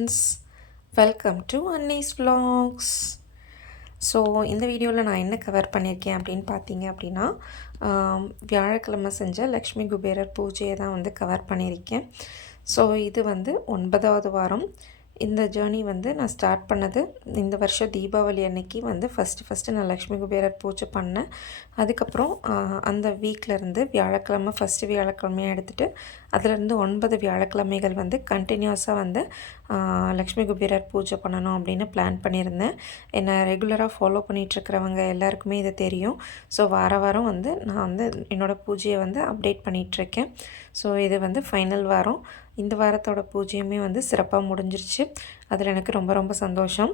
Friends, welcome to Annie's vlogs. So இந்த வீடியோவில் நான் என்ன கவர் பண்ணியிருக்கேன் அப்படின்னு பார்த்தீங்க அப்படின்னா, வியாழக்கிழமை செஞ்ச லக்ஷ்மி குபேரர் பூஜையை தான் வந்து கவர் பண்ணியிருக்கேன். ஸோ இது வந்து 9வது வாரம். இந்த ஜேர்னி வந்து நான் ஸ்டார்ட் பண்ணது இந்த வருஷம் தீபாவளி அன்னைக்கு வந்து ஃபஸ்ட்டு நான் லக்ஷ்மி குபேரர் பூஜை பண்ணேன். அதுக்கப்புறம் அந்த வீக்லேருந்து வியாழக்கிழமை ஃபஸ்ட்டு வியாழக்கிழமையாக எடுத்துகிட்டு அதிலேருந்து 9 வியாழக்கிழமைகள் வந்து கண்டினியூஸாக வந்து லக்ஷ்மி குபேரர் பூஜை பண்ணணும் அப்படின்னு பிளான் பண்ணியிருந்தேன். என்னை ரெகுலராக ஃபாலோ பண்ணிகிட்ருக்கிறவங்க எல்லாருக்குமே இது தெரியும். ஸோ வாரம் வந்து நான் வந்து என்னோடய பூஜையை வந்து அப்டேட் பண்ணிகிட்ருக்கேன். ஸோ இது வந்து ஃபைனல் வாரம். இந்த வாரத்தோட பூஜையுமே வந்து சிறப்பாக முடிஞ்சிருச்சு. அதில் எனக்கு ரொம்ப ரொம்ப சந்தோஷம்.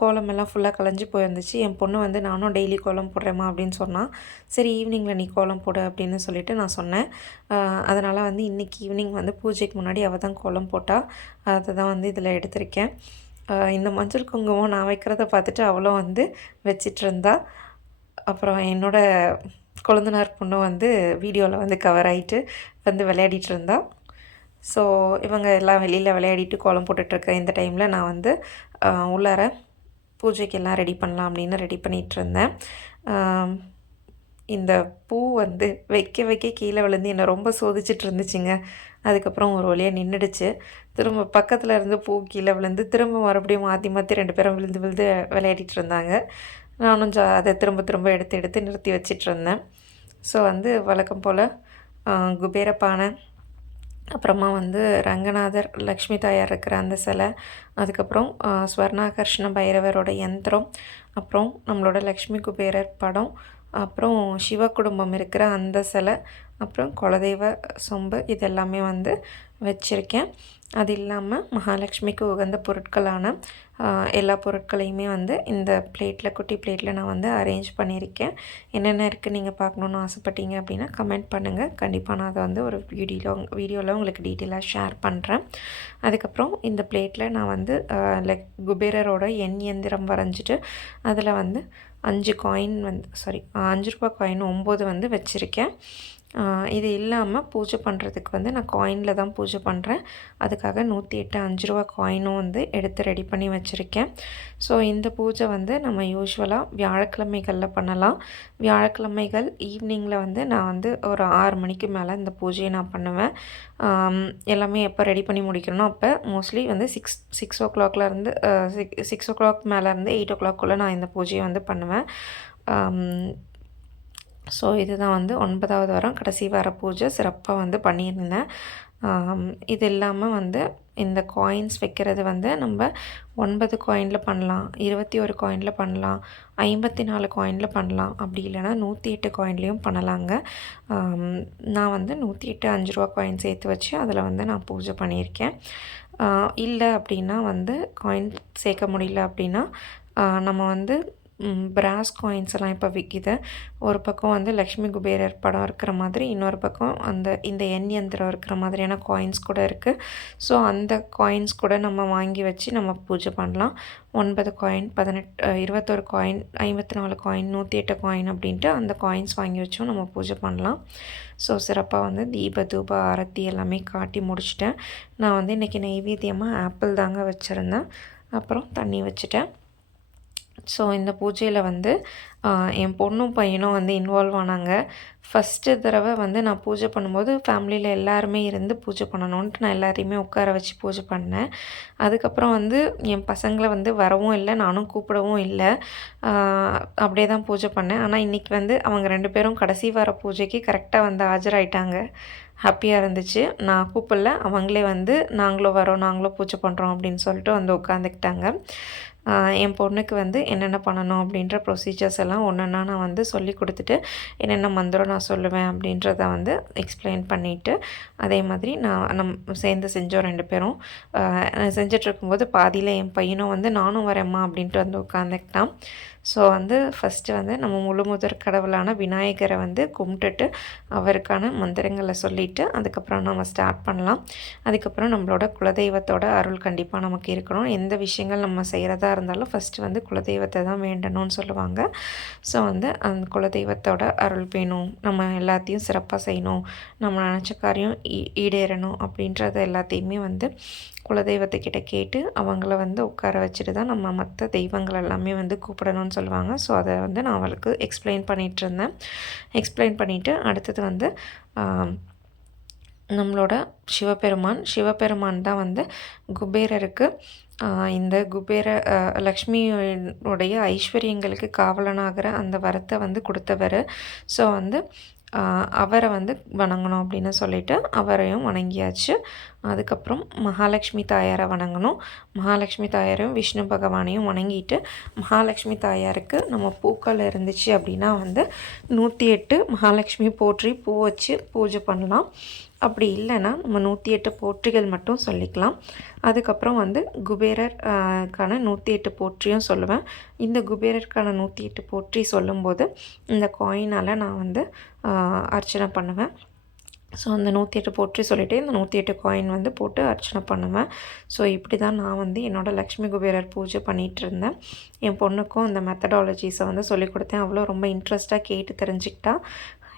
கோலமெல்லாம் ஃபுல்லாக கலைஞ்சி போயிருந்துச்சு. என் பொண்ணு வந்து நானும் டெய்லி கோலம் போடுறேம்மா அப்படின்னு சொன்னான். சரி ஈவினிங்கில் நீ கோலம் போடு அப்படின்னு சொல்லிவிட்டு நான் சொன்னேன். அதனால் வந்து இன்றைக்கி ஈவினிங் வந்து பூஜைக்கு முன்னாடி அவள் தான் கோலம் போட்டால் அதை தான் வந்து இதில் எடுத்திருக்கேன். இந்த மஞ்சள் குங்குமம் நான் வைக்கிறத பார்த்துட்டு அவளும் வந்து வச்சிட்ருந்தா. அப்புறம் என்னோடய கொழுந்தனார் பொண்ணு வந்து வீடியோவில் வந்து கவர் ஆகிட்டு வந்து விளையாடிட்டு இருந்தா. ஸோ இவங்க எல்லாம் வெளியில் விளையாடிட்டு கோலம் போட்டுட்ருக்க இந்த டைமில் நான் வந்து உள்ளார பூஜைக்கு எல்லாம் ரெடி பண்ணலாம் அப்படின்னு ரெடி பண்ணிகிட்ருந்தேன். இந்த பூ வந்து வைக்க கீழே விழுந்து என்னை ரொம்ப சோதிச்சுட்டு இருந்துச்சுங்க. அதுக்கப்புறம் ஒரு வழியாக நின்றுடுச்சு. திரும்ப பக்கத்தில் இருந்து பூ கீழே விழுந்து திரும்ப மறுபடியும் மாற்றி 2 பேரும் விழுந்து விளையாடிட்டு இருந்தாங்க. நானும் அதை திரும்ப எடுத்து நிறுத்தி வச்சிட்ருந்தேன். ஸோ வந்து வழக்கம் போல் குபேர பானை, அப்புறமா வந்து ரங்கநாதர் லக்ஷ்மி தாயார் இருக்கிற அந்த சிலை, அதுக்கப்புறம் ஸ்வர்ணாகர்ஷ்ண பைரவரோட யந்திரம், அப்புறம் நம்மளோட லக்ஷ்மி குபேரர் படம், அப்புறம் சிவ குடும்பம் இருக்கிற அந்த சிலை, அப்புறம் குலதெய்வ சொம்பு இதெல்லாமே வந்து வச்சுருக்கேன். அது இல்லாமல் மகாலட்சுமிக்கு உகந்த பொருட்களான எல்லா பொருட்களையுமே வந்து இந்த பிளேட்டில் குட்டி பிளேட்டில் நான் வந்து அரேஞ்ச் பண்ணியிருக்கேன். என்னென்ன இருக்குது நீங்கள் பார்க்கணுன்னு ஆசைப்பட்டீங்க அப்படின்னா கமெண்ட் பண்ணுங்கள். கண்டிப்பாக நான் அதை வந்து ஒரு வீடியோவில் உங்களுக்கு டீட்டெயிலாக ஷேர் பண்ணுறேன். அதுக்கப்புறம் இந்த பிளேட்டில் நான் வந்து குபேரரோட எண் எந்திரம் வரைஞ்சிட்டு அதில் வந்து 5 காயின் வந்து 5 ரூபா காயின் 9 வந்து வச்சுருக்கேன். இது இல்லாமல் பூஜை பண்ணுறதுக்கு வந்து நான் காயினில் தான் பூஜை பண்ணுறேன். அதுக்காக 108 5 ரூபா காயினும் வந்து எடுத்து ரெடி பண்ணி வச்சுருக்கேன். ஸோ இந்த பூஜை வந்து நம்ம யூஸ்வலாக வியாழக்கிழமைகளில் பண்ணலாம். வியாழக்கிழமைகள் ஈவினிங்கில் வந்து நான் வந்து ஒரு 6 மணிக்கு மேலே இந்த பூஜையை நான் பண்ணுவேன். எல்லாமே எப்போ ரெடி பண்ணி முடிக்கணும் அப்போ மோஸ்ட்லி வந்து 6 ஓ கிளாக்லேருந்து 6 ஓ கிளாக் மேலேருந்து 8 ஓ கிளாக்குள்ளே நான் இந்த பூஜையை வந்து பண்ணுவேன். ஸோ இதுதான் வந்து 9வது வாரம் கடைசி வார பூஜை சிறப்பாக வந்து பண்ணியிருந்தேன். இது இல்லாமல் வந்து இந்த காயின்ஸ் வைக்கிறது வந்து நம்ம 9 காயினில் பண்ணலாம், 21 காயினில் பண்ணலாம், 54 காயினில் பண்ணலாம், அப்படி இல்லைனா 108 காயின்லேயும் பண்ணலாங்க. நான் வந்து 108 5 ரூபா காயின் சேர்த்து வச்சு அதில் வந்து நான் பூஜை பண்ணியிருக்கேன். இல்லை அப்படின்னா வந்து காயின் சேர்க்க முடியல அப்படின்னா நம்ம வந்து பிராஸ் காயின்ஸ் எல்லாம் இப்போ விற்கிது. ஒரு பக்கம் வந்து லக்ஷ்மி குபேரர் படம் இருக்கிற மாதிரி, இன்னொரு பக்கம் இந்த எண் யந்திரம் இருக்கிற மாதிரியான காயின்ஸ் கூட இருக்குது. ஸோ அந்த காயின்ஸ் கூட நம்ம வாங்கி வச்சு நம்ம பூஜை பண்ணலாம். 9 காயின், 18 21 காயின், 54 காயின், 108 காயின் அப்படின்ட்டு அந்த காயின்ஸ் வாங்கி வச்சும் நம்ம பூஜை பண்ணலாம். ஸோ சிறப்பாக வந்து தூப ஆரத்தி எல்லாமே காட்டி முடிச்சிட்டேன். நான் வந்து இன்றைக்கி நெய்வேத்தியமாக ஆப்பிள் தாங்க வச்சுருந்தேன். அப்புறம் தண்ணி வச்சுட்டேன். ஸோ இந்த பூஜையில் வந்து என் பொண்ணும் பையனும் வந்து இன்வால்வ் ஆனாங்க. ஃபஸ்ட்டு தடவை வந்து நான் பூஜை பண்ணும்போது ஃபேமிலியில் எல்லாருமே இருந்து பூஜை பண்ணணுன்ட்டு நான் எல்லாரையுமே உட்கார வச்சு பூஜை பண்ணேன். அதுக்கப்புறம் வந்து என் பசங்களை வந்து வரவும் இல்லை, நானும் கூப்பிடவும் இல்லை. அப்படியே தான் பூஜை பண்ணேன். ஆனால் இன்றைக்கி வந்து அவங்க 2 பேரும் கடைசி வார பூஜைக்கு கரெக்டாக வந்து ஆஜராயிட்டாங்க. ஹாப்பியாக இருந்துச்சு. நான் கூப்பிடல, அவங்களே வந்து நாங்களும் பூஜை பண்ணுறோம் அப்படின்னு சொல்லிட்டு வந்து உட்காந்துக்கிட்டாங்க. என் பொண்ணுக்கு வந்து என்னென்ன பண்ணணும் அப்படின்ற ப்ரொசீஜர்ஸ் எல்லாம் ஒன்றா நான் வந்து சொல்லி கொடுத்துட்டு என்னென்ன மந்திரம் நான் சொல்லுவேன் அப்படின்றத வந்து எக்ஸ்பிளைன் பண்ணிவிட்டு அதே மாதிரி நம் சேர்ந்து செஞ்சோம் 2 பேரும். செஞ்சிட்ருக்கும்போது பாதியில் என் பையனும் வந்து நானும் வரேம்மா அப்படின்ட்டு வந்து உட்காந்துக்கிட்டான். ஸோ வந்து ஃபஸ்ட்டு வந்து நம்ம முழு முதற் கடவுளான விநாயகரை வந்து கும்பிட்டுட்டு அவருக்கான மந்திரங்களை சொல்லிவிட்டு அதுக்கப்புறம் நம்ம ஸ்டார்ட் பண்ணலாம். அதுக்கப்புறம் நம்மளோட குலதெய்வத்தோட அருள் கண்டிப்பாக நமக்கு இருக்கணும். எந்த விஷயங்கள் நம்ம செய்கிறதா இருந்தாலும் ஃபஸ்ட்டு வந்து குலதெய்வத்தை தான் வேண்டணும்னு சொல்லுவாங்க. ஸோ வந்து அந்த குலதெய்வத்தோட அருள் வேணும், நம்ம எல்லாத்தையும் சிறப்பாக செய்யணும், நம்ம நினச்ச காரியம் ஈடேறணும் அப்படின்றத எல்லாத்தையுமே வந்து குலதெய்வத்துக்கிட்ட கேட்டு அவங்கள வந்து உட்கார வச்சுட்டு தான் நம்ம மற்ற தெய்வங்கள் எல்லாமே வந்து கூப்பிடணும்னு சொல்லுவாங்க. ஸோ அதை வந்து நான் அவளுக்கு எக்ஸ்பிளைன் பண்ணிகிட்ருந்தேன். எக்ஸ்பிளைன் பண்ணிவிட்டு அடுத்தது வந்து நம்மளோட சிவபெருமான் தான் வந்து குபேரருக்கு இந்த லக்ஷ்மியுடைய ஐஸ்வர்யங்களுக்கு காவலனாகிற அந்த வரத்தை வந்து கொடுத்தவர். ஸோ வந்து அவரை வந்து வணங்கணும் அப்படின்னு சொல்லிட்டு அவரையும் வணங்கியாச்சு. அதுக்கப்புறம் மகாலட்சுமி தாயாரை வணங்கணும். மகாலட்சுமி தாயாரையும் விஷ்ணு பகவானையும் வணங்கிட்டு, மகாலட்சுமி தாயாருக்கு நம்ம பூக்கள் இருந்துச்சு அப்படின்னா வந்து 108 மகாலட்சுமி போற்றி பூ வச்சு பூஜை பண்ணலாம். அப்படி இல்லைன்னா நம்ம 108 போற்றிகள் மட்டும் சொல்லிக்கலாம். அதுக்கப்புறம் வந்து குபேரருக்கான 108 போற்றியும் சொல்லுவேன். இந்த குபேரருக்கான 108 போற்றி சொல்லும்போது இந்த காயினால் நான் வந்து அர்ச்சனை பண்ணுவேன். ஸோ அந்த 108 போற்றி சொல்லிவிட்டு இந்த 108 காயின் வந்து போட்டு அர்ச்சனை பண்ணுவேன். ஸோ இப்படி தான் நான் வந்து என்னோடய லக்ஷ்மி குபேரர் பூஜை பண்ணிகிட்ருந்தேன். என் பொண்ணுக்கும் அந்த மெத்தடாலஜிஸை வந்து சொல்லிக் கொடுத்தேன். அவ்வளோ ரொம்ப இன்ட்ரெஸ்ட்டாக கேட்டு தெரிஞ்சுக்கிட்டா.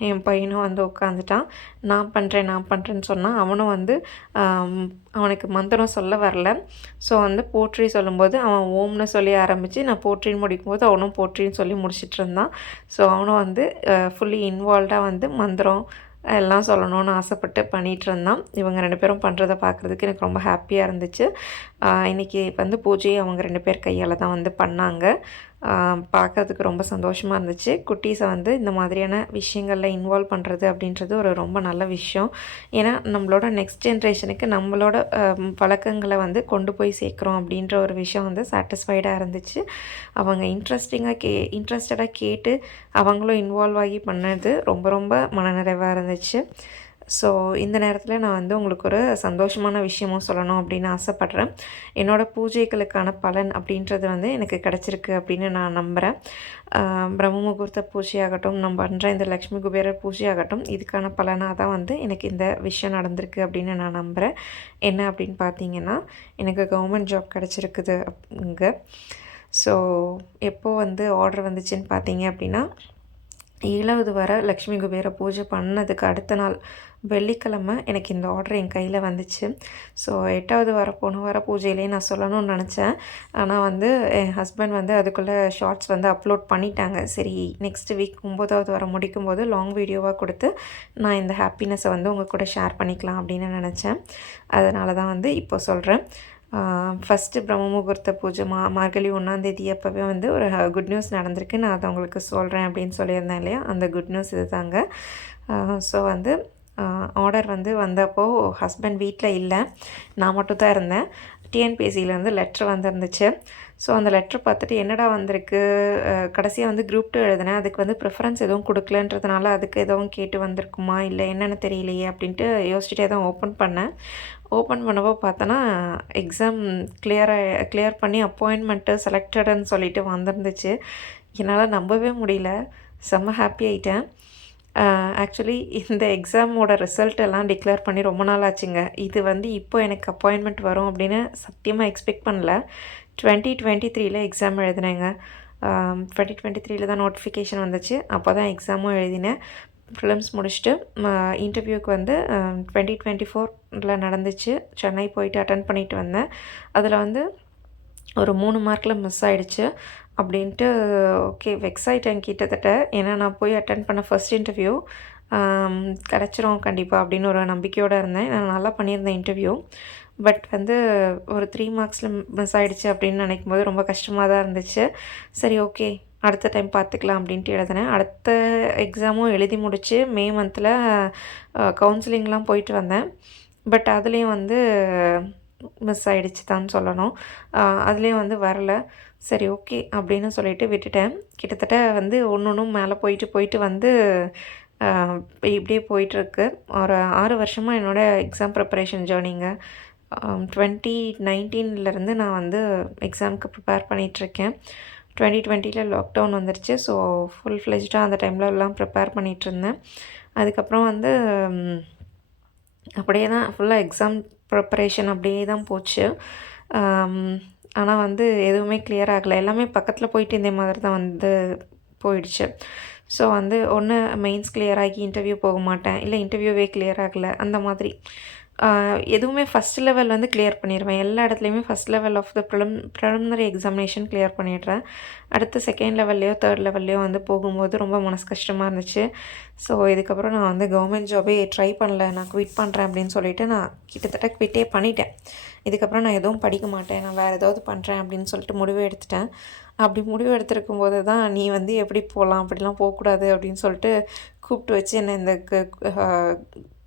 என் பையனும் வந்து உட்காந்துட்டான். நான் பண்ணுறேன்னு சொன்னான். அவனும் வந்து அவனுக்கு மந்திரம் சொல்ல வரல. ஸோ வந்து போற்றி சொல்லும்போது அவன் ஓம்னு சொல்லி ஆரம்பித்து நான் போற்றின்னு முடிக்கும்போது அவனும் போற்றின்னு சொல்லி முடிச்சிட்டு இருந்தான். ஸோ அவனும் வந்து ஃபுல்லி இன்வால்வ்டாக வந்து மந்திரம் எல்லாம் சொல்லணும்னு ஆசைப்பட்டு பண்ணிகிட்ருந்தான். இவங்க 2 பேரும் பண்ணுறத பார்க்குறதுக்கு எனக்கு ரொம்ப ஹாப்பியாக இருந்துச்சு. இன்றைக்கி வந்து பூஜையை அவங்க 2 பேர் கையால் தான் வந்து பண்ணாங்க. பார்க்குறதுக்கு ரொம்ப சந்தோஷமாக இருந்துச்சு. குட்டீஸை வந்து இந்த மாதிரியான விஷயங்களில் இன்வால்வ் பண்ணுறது அப்படின்றது ஒரு ரொம்ப நல்ல விஷயம். ஏன்னா நம்மளோட நெக்ஸ்ட் ஜென்ரேஷனுக்கு நம்மளோட பழக்கங்களை வந்து கொண்டு போய் சேர்க்குறோம் அப்படின்ற ஒரு விஷயம் வந்து சாட்டிஸ்ஃபைடாக இருந்துச்சு. அவங்க இன்ட்ரெஸ்டடாக கேட்டு அவங்களும் இன்வால்வ் ஆகி பண்ணது ரொம்ப ரொம்ப மனநிறைவாக இருந்துச்சு. ஸோ இந்த நேரத்தில் நான் வந்து உங்களுக்கு ஒரு சந்தோஷமான விஷயமும் சொல்லணும் அப்படின்னு ஆசைப்பட்றேன். என்னோடய பூஜைகளுக்கான பலன் அப்படின்றது வந்து எனக்கு கிடச்சிருக்கு அப்படின்னு நான் நம்புகிறேன். பிரம்ம முகூர்த்த பூஜையாகட்டும், நம்ம பண்ணுற இந்த லக்ஷ்மி குபேரர் பூஜையாகட்டும், இதுக்கான பலனாக தான் வந்து எனக்கு இந்த விஷயம் நடந்திருக்கு அப்படின்னு நான் நம்புகிறேன். என்ன அப்படின்னு பார்த்தீங்கன்னா, எனக்கு கவர்மெண்ட் ஜாப் கிடச்சிருக்குது அங்கே. ஸோ எப்போது வந்து ஆர்டர் வந்துச்சுன்னு பார்த்தீங்க அப்படின்னா, 7வது வார லக்ஷ்மி குபேர பூஜை பண்ணதுக்கு அடுத்த நாள் வெள்ளிக்கிழமை எனக்கு இந்த ஆர்டர் என் கையில் வந்துச்சு. ஸோ 8வது போன வார பூஜையிலேயே நான் சொல்லணும்னு நினச்சேன். ஆனால் வந்து என் ஹஸ்பண்ட் வந்து அதுக்குள்ளே ஷார்ட்ஸ் வந்து அப்லோட் பண்ணிட்டாங்க. சரி, நெக்ஸ்ட் வீக் 9வது வாரம் முடிக்கும்போது லாங் வீடியோவாக கொடுத்து நான் இந்த ஹாப்பினஸை வந்து உங்கள் கூட ஷேர் பண்ணிக்கலாம் அப்படின்னு நினச்சேன். அதனால தான் வந்து இப்போ சொல்கிறேன். ஃபஸ்ட்டு பிரம்ம முகூர்த்த பூஜை மார்கழி 1ஆந்தேதி அப்போவே வந்து ஒரு குட் நியூஸ் நடந்திருக்கு. நான் அதை உங்களுக்கு சொல்கிறேன் அப்படின்னு சொல்லியிருந்தேன் இல்லையா, அந்த குட் நியூஸ் இது தாங்க. ஸோ வந்து ஆர்டர் வந்து வந்தப்போ ஹஸ்பண்ட் வீட்டில் இல்லை, நான் மட்டும் தான் இருந்தேன். டிஎன்பிஎஸ்சிலேருந்து லெட்ரு வந்துருந்துச்சு. ஸோ அந்த லெட்ரு பார்த்துட்டு என்னடா வந்திருக்கு, கடைசியாக வந்து குரூப் 2 எழுதினேன், அதுக்கு வந்து ப்ரிஃபரன்ஸ் எதுவும் கொடுக்கலன்றதுனால அதுக்கு எதுவும் கேட்டு வந்திருக்குமா இல்லை என்னென்னு தெரியலையே அப்படின்ட்டு யோசிச்சுட்டே தான் ஓப்பன் பண்ணேன். ஓப்பன் பண்ணப்போ பார்த்தோன்னா எக்ஸாம் கிளியர் பண்ணி அப்பாயின்மெண்ட்டு செலக்டடுன்னு சொல்லிட்டு வந்துருந்துச்சு. என்னால் நம்பவே முடியல. செம்ம ஹாப்பி ஆகிட்டேன். ஆக்சுவலி இந்த எக்ஸாமோட ரிசல்ட் எல்லாம் டிக்ளேர் பண்ணி ரொம்ப நாள் ஆச்சுங்க. இது வந்து இப்போ எனக்கு அப்பாயின்மெண்ட் வரும் அப்படின்னு சத்தியமாக எக்ஸ்பெக்ட் பண்ணல. 2023 எக்ஸாம் எழுதினேங்க. 2023 தான் நோட்டிஃபிகேஷன் வந்துச்சு. அப்போ தான் எக்ஸாமும் எழுதினேன். ப்ரிலிம்ஸ் முடிச்சுட்டு இன்டர்வியூக்கு வந்து 2024 நடந்துச்சு. சென்னை போயிட்டு அட்டன் பண்ணிட்டு வந்தேன். அதில் வந்து ஒரு 3 மார்க்கில் மிஸ் ஆகிடுச்சு. அப்படின்ட்டு ஓகே வெக்ஸ் ஆகிட்டேன் கிட்டத்தட்ட. ஏன்னா நான் போய் அட்டன் பண்ண ஃபஸ்ட் இன்டர்வியூ கிடச்சிரும் கண்டிப்பாக அப்படின்னு ஒரு நம்பிக்கையோடு இருந்தேன். நான் நல்லா பண்ணியிருந்தேன் இன்டர்வியூ. பட் வந்து ஒரு 3 மார்க்ஸில் மிஸ் ஆகிடுச்சு அப்படின்னு நினைக்கும் போது ரொம்ப கஷ்டமாக தான் இருந்துச்சு. சரி ஓகே, அடுத்த டைம் பார்த்துக்கலாம் அப்படின்ட்டு எழுதினேன். அடுத்த எக்ஸாமும் எழுதி முடித்து மே மந்தில் கவுன்சிலிங்லாம் போயிட்டு வந்தேன். பட் அதுலேயும் வந்து மிஸ் ஆகிடுச்சு தான் சொல்லணும். அதுலேயும் வந்து வரல. சரி ஓகே அப்படின்னு சொல்லிட்டு விட்டுட்டேன். கிட்டத்தட்ட வந்து ஒன்றும் மேலே போயிட்டு வந்து இப்படியே போயிட்டுருக்கு. ஒரு 6 வருஷமாக என்னோடய எக்ஸாம் ப்ரிப்பரேஷன் ஜேர்னிங்க. 2019 நான் வந்து எக்ஸாமுக்கு ப்ரிப்பேர் பண்ணிகிட்ருக்கேன். 2020 லாக்டவுன் வந்துருச்சு. ஸோ ஃபுல் ஃப்ளெஜ்டாக அந்த டைம்லலாம் ப்ரிப்பேர் பண்ணிகிட்ருந்தேன். அதுக்கப்புறம் வந்து அப்படியே தான் ஃபுல்லாக எக்ஸாம் ப்ரிப்பரேஷன் அப்படியே தான் போச்சு. ஆனால் வந்து எதுவுமே கிளியர் ஆகலை. எல்லாமே பக்கத்தில் போயிட்டு இந்த மாதிரி தான் வந்து போயிடுச்சு. ஸோ வந்து ஒன்று மெயின்ஸ் கிளியர் ஆகி இன்டர்வியூ போக மாட்டேன், இல்லை இன்டர்வியூவே கிளியர் ஆகலை, அந்த மாதிரி எதுவுமே ஃபஸ்ட் லெவல் வந்து கிளியர் பண்ணிடுவேன். எல்லா இடத்துலையுமே first level of the preliminary examination clear பண்ணிடுறேன். அடுத்து செகண்ட் லெவல்லையோ தேர்ட் லெவல்லையோ வந்து போகும்போது ரொம்ப மனசு கஷ்டமாக இருந்துச்சு. ஸோ இதுக்கப்புறம் நான் வந்து கவர்மெண்ட் ஜாபே ட்ரை பண்ணல, நான் குவிட் பண்ணுறேன் அப்படின்னு சொல்லிட்டு நான் கிட்டத்தட்ட குவிட்டே பண்ணிட்டேன். இதுக்கப்புறம் நான் எதுவும் படிக்க மாட்டேன், நான் வேறு ஏதாவது பண்ணுறேன் அப்படின்னு சொல்லிட்டு முடிவு எடுத்துட்டேன். அப்படி முடிவு எடுத்திருக்கும் போது தான் நீ வந்து எப்படி போகலாம், அப்படிலாம் போகக்கூடாது அப்படின்னு சொல்லிட்டு கூப்பிட்டு வச்சு என்னை இந்த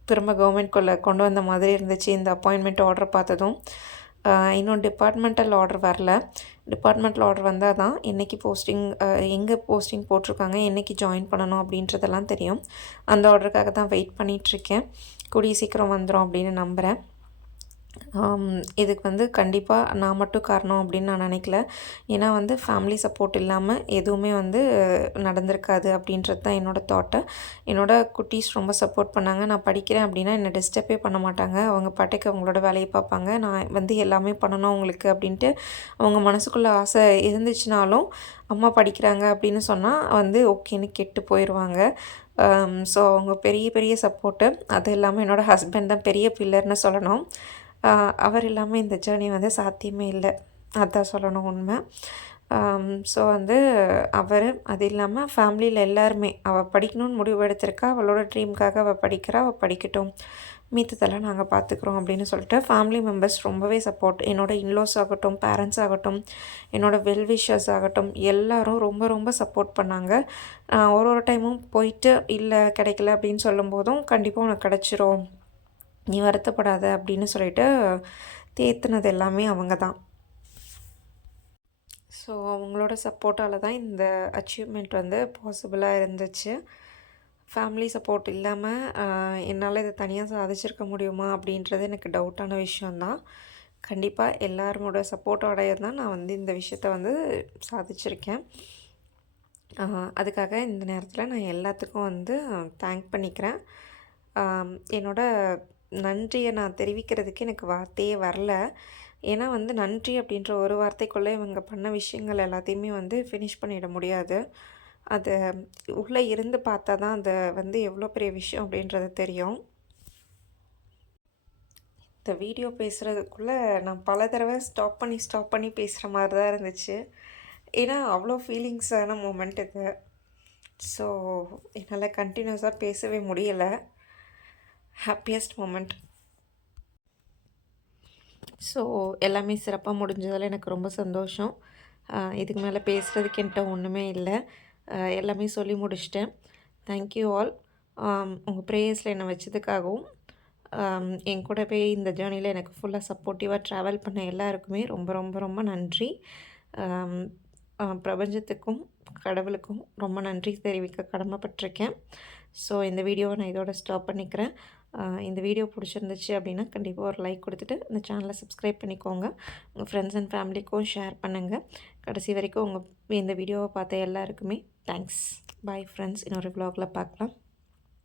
திரும்ப கவர்மெண்ட்குள்ளே கொண்டு வந்த மாதிரி இருந்துச்சு. இந்த அப்பாயின்மெண்ட் ஆர்டர் பார்த்ததும் இன்னும் டிபார்ட்மெண்டல் ஆர்டர் வரல. டிபார்ட்மெண்டல் ஆர்டர் வந்தால் தான் என்றைக்கு போஸ்டிங், எங்கே போஸ்டிங் போட்டிருக்காங்க, என்றைக்கு ஜாயின் பண்ணணும் அப்படின்றதெல்லாம் தெரியும். அந்த ஆர்டருக்காக தான் வெயிட் பண்ணிகிட்ருக்கேன். கூடிய சீக்கிரம் வந்துடும் அப்படின்னு நம்புகிறேன். இதுக்கு வந்து கண்டிப்பாக நான் மட்டும் காரணம் அப்படின்னு நான் நினைக்கல. ஏன்னா வந்து ஃபேமிலி சப்போர்ட் இல்லாமல் எதுவுமே வந்து நடந்திருக்காது அப்படின்றது தான் என்னோடய தாட்டு. என்னோடய குட்டீஸ் ரொம்ப சப்போர்ட் பண்ணாங்க. நான் படிக்கிறேன் அப்படின்னா என்னை டிஸ்டர்பே பண்ண மாட்டாங்க. அவங்க பாட்டுக்கு அவங்களோட வேலையை பார்ப்பாங்க. நான் வந்து எல்லாமே பண்ணணும் அவங்களுக்கு அப்படின்ட்டு அவங்க மனசுக்குள்ளே ஆசை இருந்துச்சுனாலும், அம்மா படிக்கிறாங்க அப்படின்னு சொன்னால் வந்து ஓகேன்னு கெட்டு போயிடுவாங்க. ஸோ அவங்க பெரிய பெரிய சப்போர்ட்டு. அது இல்லாமல் என்னோடய ஹஸ்பண்ட் தான் பெரிய பில்லர்னு சொல்லணும். அவர் இல்லாமல் இந்த ஜேர்னி வந்து சாத்தியமே இல்லை, அதான் சொல்லணும் உண்மை. ஸோ வந்து அவர், அது இல்லாமல் ஃபேமிலியில் எல்லாருமே அவள் படிக்கணும்னு முடிவு எடுத்திருக்கா, அவளோட ட்ரீம்க்காக அவள் படிக்கிறா, அவள் படிக்கட்டும், மீத்ததெல்லாம் நாங்கள் பார்த்துக்குறோம் அப்படின்னு சொல்லிட்டு ஃபேமிலி மெம்பர்ஸ் ரொம்பவே சப்போர்ட். என்னோடய இன்லோஸ் ஆகட்டும், பேரண்ட்ஸ் ஆகட்டும், என்னோடய வெல்விஷர்ஸ் ஆகட்டும், எல்லோரும் ரொம்ப ரொம்ப சப்போர்ட் பண்ணாங்க. ஒரு டைமும் போயிட்டு இல்லை கிடைக்கல அப்படின்னு சொல்லும்போதும் கண்டிப்பாக உனக்கு கிடச்சிரும், நீ வருத்தப்படாத அப்படின்னு சொல்லிட்டு தேத்துனது எல்லாமே அவங்க தான். ஸோ அவங்களோட சப்போர்ட்டால் தான் இந்த அச்சீவ்மெண்ட் வந்து பாசிபிளாக இருந்துச்சு. ஃபேமிலி சப்போர்ட் இல்லாமல் என்னால் இதை தனியாக சாதிச்சிருக்க முடியுமா அப்படின்றது எனக்கு டவுட்டான விஷயந்தான். கண்டிப்பாக எல்லாரோட சப்போர்ட்டோடைய தான் நான் வந்து இந்த விஷயத்த வந்து சாதிச்சிருக்கேன். அதுக்காக இந்த நேரத்தில் நான் எல்லாத்துக்கும் வந்து தேங்க் பண்ணிக்கிறேன். என்னோட நன்றியை நான் தெரிவிக்கிறதுக்கு எனக்கு வார்த்தையே வரல. ஏன்னா வந்து நன்றி அப்படின்ற ஒரு வார்த்தைக்குள்ளே இவங்க பண்ண விஷயங்கள் எல்லாத்தையுமே வந்து ஃபினிஷ் பண்ணிட முடியாது. அது உள்ளே இருந்து பார்த்தா தான் அது வந்து எவ்வளோ பெரிய விஷயம் அப்படின்றது தெரியும். இந்த வீடியோ பேசுகிறதுக்குள்ளே நான் பல தடவை ஸ்டாப் பண்ணி பேசுகிற மாதிரி தான் இருந்துச்சு. ஏன்னா அவ்வளோ ஃபீலிங்ஸான மூமெண்ட் இது. ஸோ என்னால் கண்டினியூஸாக பேசவே முடியலை. Happiest moment. ஸோ எல்லாமே சிறப்பாக முடிஞ்சதில் எனக்கு ரொம்ப சந்தோஷம். இதுக்கு மேலே பேசுகிறதுக்கு என்கிட்ட ஒன்றுமே இல்லை. எல்லாமே சொல்லி முடிச்சிட்டேன். Thank you all. உங்கள் ப்ரேயர்ஸில் என்னை வச்சதுக்காகவும், என் கூடவே இந்த ஜேர்னியில் எனக்கு ஃபுல்லாக சப்போர்ட்டிவாக ட்ராவல் பண்ண எல்லாருக்குமே ரொம்ப ரொம்ப ரொம்ப நன்றி. பிரபஞ்சத்துக்கும் கடவுளுக்கும் ரொம்ப நன்றி தெரிவிக்க கடமைப்பட்டிருக்கேன். ஸோ இந்த வீடியோவை நான் இதோட ஸ்டாப் பண்ணிக்கிறேன். இந்த வீடியோ பிடிச்சிருந்துச்சு அப்படின்னா கண்டிப்பாக ஒரு லைக் கொடுத்துட்டு இந்த சேனலை சப்ஸ்கிரைப் பண்ணிக்கோங்க. உங்கள் ஃப்ரெண்ட்ஸ் அண்ட் ஃபேமிலிக்கும் ஷேர் பண்ணுங்கள். கடைசி வரைக்கும் இந்த வீடியோவை பார்த்த எல்லாருக்குமே தேங்க்ஸ். Bye friends. இன்னொரு vlogல பார்க்கலாம்.